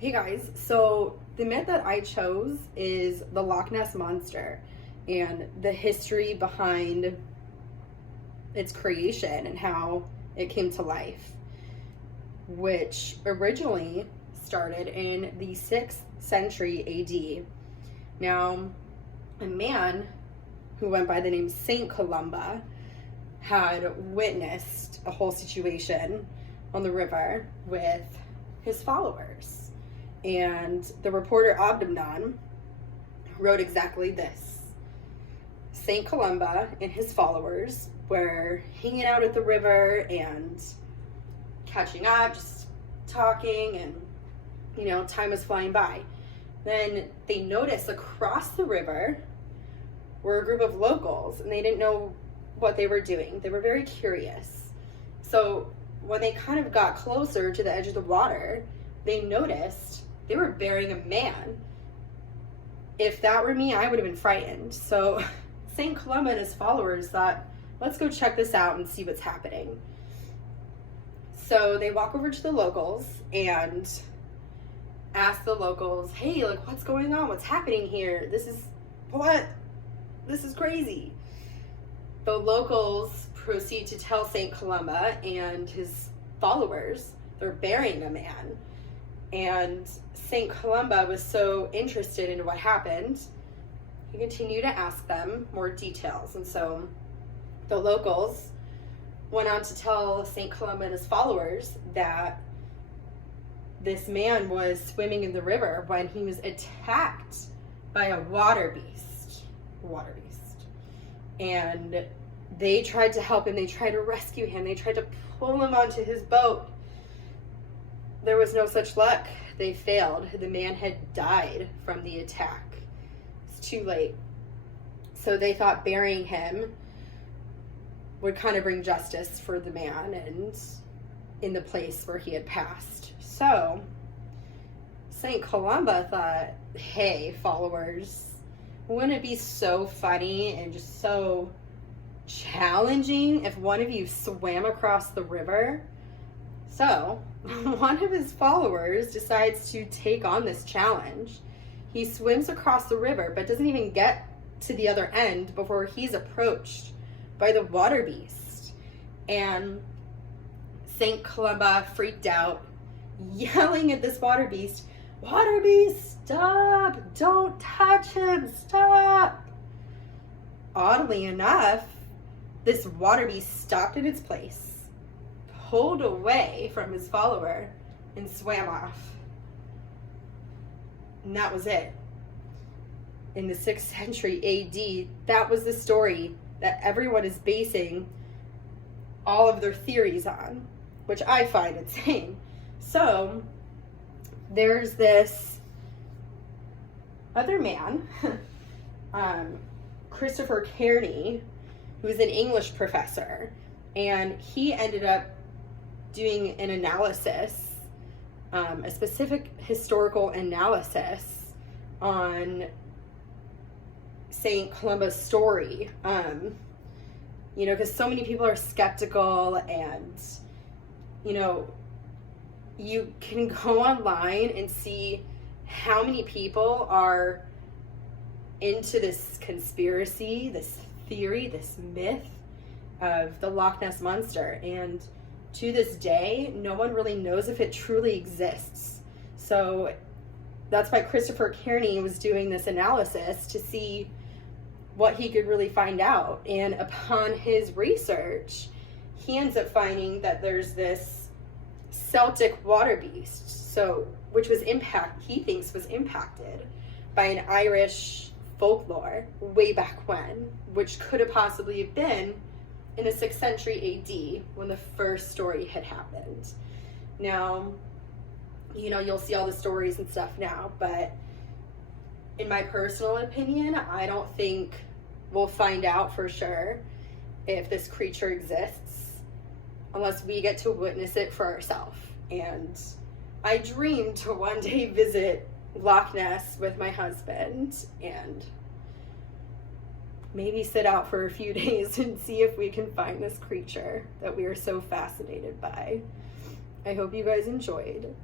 Hey guys, so the myth that I chose is the Loch Ness Monster and the history behind its creation and how it came to life, which originally started in the 6th century AD. Now, a man who went by the name Saint Columba had witnessed a whole situation on the river with his followers. And the reporter Abdomnan wrote exactly this. Saint Columba and his followers were hanging out at the river and catching up, just talking, and time was flying by. Then they noticed across the river were a group of locals, and they didn't know what they were doing. They were very curious. So when they kind of got closer to the edge of the water, they noticed they were burying a man. If that were me, I would have been frightened. So St. Columba and his followers thought, let's go check this out and see what's happening. So they walk over to the locals and ask the locals, hey, what's going on? What's happening here? This is crazy. The locals proceed to tell St. Columba and his followers they're burying a man. And St. Columba was so interested in what happened, he continued to ask them more details. And so the locals went on to tell St. Columba and his followers that this man was swimming in the river when he was attacked by a water beast. And they tried to help him. They tried to rescue him. They tried to pull him onto his boat. There was no such luck. They failed. The man had died from the attack. It's too late. So they thought burying him would kind of bring justice for the man and in the place where he had passed. So St. Columba thought, hey, followers, wouldn't it be so funny and just so challenging if one of you swam across the river? So one of his followers decides to take on this challenge. He swims across the river, but doesn't even get to the other end before he's approached by the water beast. And St. Columba freaked out, yelling at this water beast, "Water beast, stop! Don't touch him! Stop!" Oddly enough, this water beast stopped in its place, pulled away from his follower, and swam off. And that was it. In the 6th century AD, that was the story that everyone is basing all of their theories on, which I find insane. So there's this other man, Christopher Kearney, who's an English professor, and he ended up doing an analysis, a specific historical analysis on St. Columba's story, because so many people are skeptical, and you can go online and see how many people are into this conspiracy, this theory, this myth of the Loch Ness Monster. And to this day, no one really knows if it truly exists. So that's why Christopher Kearney was doing this analysis to see what he could really find out. And upon his research, he ends up finding that there's this Celtic water beast, which he thinks was impacted by an Irish folklore way back when, which could have possibly been in the 6th century AD when the first story had happened. Now, you'll see all the stories and stuff now, but in my personal opinion, I don't think we'll find out for sure if this creature exists unless we get to witness it for ourselves. And I dream to one day visit Loch Ness with my husband and maybe sit out for a few days and see if we can find this creature that we are so fascinated by. I hope you guys enjoyed.